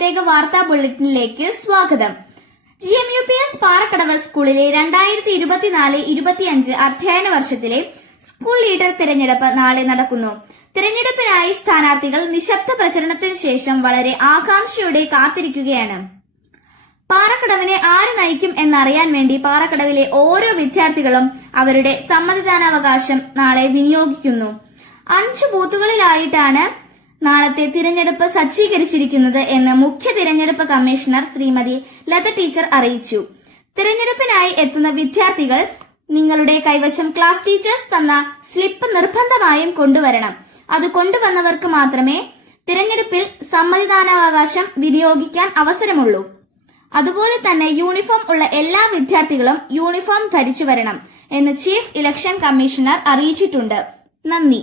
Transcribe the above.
പ്രത്യേക വാർത്താ ബുള്ളറ്റിനിലേക്ക് സ്വാഗതം. GMUPS പാറക്കടവ് സ്കൂളിലെ 2024-25 അധ്യയന വർഷത്തിലെ സ്കൂൾ ലീഡർ തിരഞ്ഞെടുപ്പ് നാളെ നടക്കുന്നു. തിരഞ്ഞെടുപ്പിനായി സ്ഥാനാർത്ഥികൾ നിശബ്ദ പ്രചരണത്തിനു ശേഷം വളരെ ആകാംക്ഷയോടെ കാത്തിരിക്കുകയാണ്. പാറക്കടവിനെ ആര് നയിക്കും എന്നറിയാൻ വേണ്ടി പാറക്കടവിലെ ഓരോ വിദ്യാർത്ഥികളും അവരുടെ സമ്മതിദാനാവകാശം നാളെ വിനിയോഗിക്കുന്നു. 5 ബൂത്തുകളിലായിട്ടാണ് നാളത്തെ തിരഞ്ഞെടുപ്പ് സജ്ജീകരിച്ചിരിക്കുന്നത് എന്ന് മുഖ്യ തിരഞ്ഞെടുപ്പ് കമ്മീഷണർ ശ്രീമതി ലത ടീച്ചർ അറിയിച്ചു. തിരഞ്ഞെടുപ്പിനായി എത്തുന്ന വിദ്യാർത്ഥികൾ നിങ്ങളുടെ കൈവശം ക്ലാസ് ടീച്ചേഴ്സ് തന്ന സ്ലിപ്പ് നിർബന്ധമായും കൊണ്ടുവരണം. അത് കൊണ്ടുവന്നവർക്ക് മാത്രമേ തിരഞ്ഞെടുപ്പിൽ സമ്മതിദാനാവകാശം വിനിയോഗിക്കാൻ അവസരമുള്ളൂ. അതുപോലെ തന്നെ യൂണിഫോം ഉള്ള എല്ലാ വിദ്യാർത്ഥികളും യൂണിഫോം ധരിച്ചു വരണം എന്ന് ചീഫ് ഇലക്ഷൻ കമ്മീഷണർ അറിയിച്ചിട്ടുണ്ട്. നന്ദി.